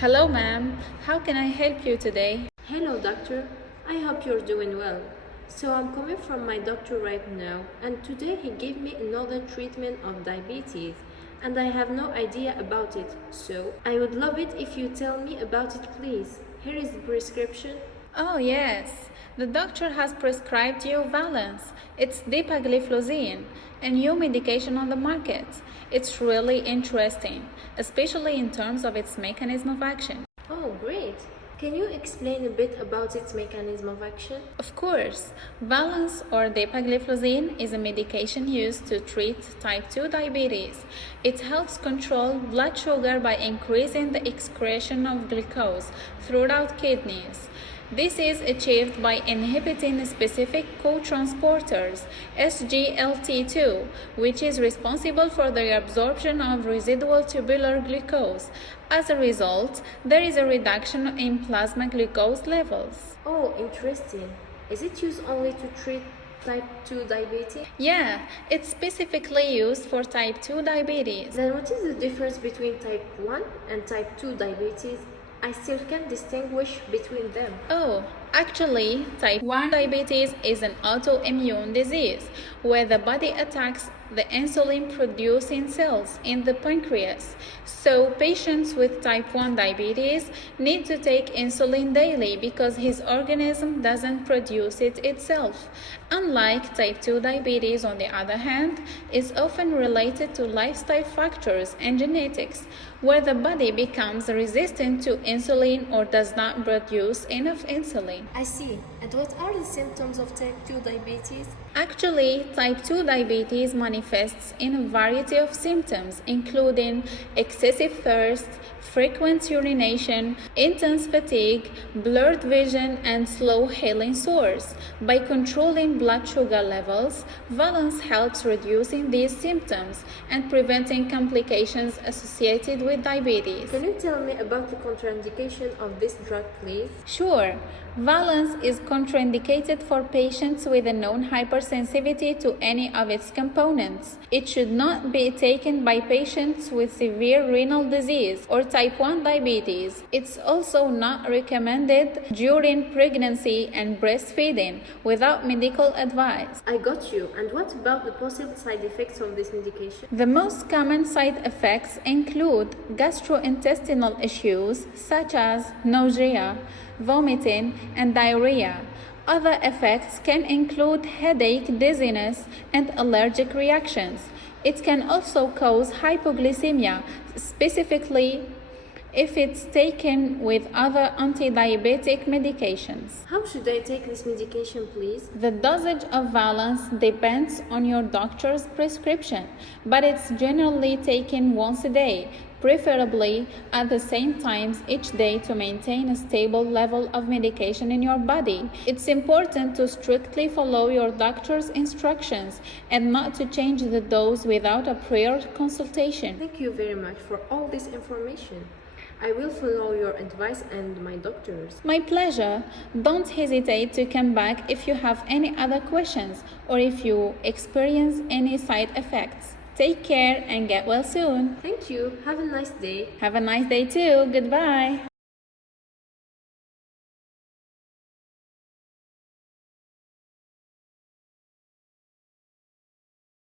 Hello, ma'am. How can I help you today? Hello, doctor. I hope you're doing well. So I'm coming from my doctor right now, and today he gave me another treatment of diabetes, and I have no idea about it. So I would love it if you tell me about it, please. Here is the prescription. Oh, yes. The doctor has prescribed you VALENS. It's dapagliflozin, a new medication on the market. It's really interesting, especially in terms of its mechanism of action. Oh, great. Can you explain a bit about its mechanism of action? Of course, VALENS or dapagliflozin is a medication used to treat type 2 diabetes. It helps control blood sugar by increasing the excretion of glucose throughout kidneys. This is achieved by inhibiting specific co-transporters, SGLT2, which is responsible for the absorption of residual tubular glucose. As a result, there is a reduction in plasma glucose levels. Oh, interesting. Is it used only to treat type 2 diabetes? Yeah, it's specifically used for type 2 diabetes. Then what is the difference between type 1 and type 2 diabetes? I still can't distinguish between them. Oh, actually, type 1 diabetes is an autoimmune disease where the body attacks the insulin-producing cells in the pancreas. So, patients with type 1 diabetes need to take insulin daily because his organism doesn't produce it itself. Unlike type 2 diabetes, on the other hand, is often related to lifestyle factors and genetics, where the body becomes resistant to insulin or does not produce enough insulin. I see. And what are the symptoms of type 2 diabetes? Actually, type 2 diabetes manifests in a variety of symptoms, including excessive thirst, frequent urination, intense fatigue, blurred vision, and slow healing sores. By controlling blood sugar levels, VALENS helps reducing these symptoms and preventing complications associated with diabetes. Can you tell me about the contraindication of this drug, please? Sure. VALENS is contraindicated for patients with a known hypersensitivity to any of its components. It should not be taken by patients with severe renal disease or type 1 diabetes. It's also not recommended during pregnancy and breastfeeding without medical advice. I got you. And what about the possible side effects of this medication? The most common side effects include gastrointestinal issues such as nausea, vomiting, and diarrhea. Other effects can include headache, dizziness, and allergic reactions. It can also cause hypoglycemia, specifically if it's taken with other anti-diabetic medications. How should I take this medication, please? The dosage of VALENS depends on your doctor's prescription, but it's generally taken once a day, preferably at the same times each day to maintain a stable level of medication in your body. It's important to strictly follow your doctor's instructions and not to change the dose without a prior consultation. Thank you very much for all this information. I will follow your advice and my doctor's. My pleasure. Don't hesitate to come back if you have any other questions or if you experience any side effects. Take care and get well soon. Thank you. Have a nice day. Have a nice day too. Goodbye.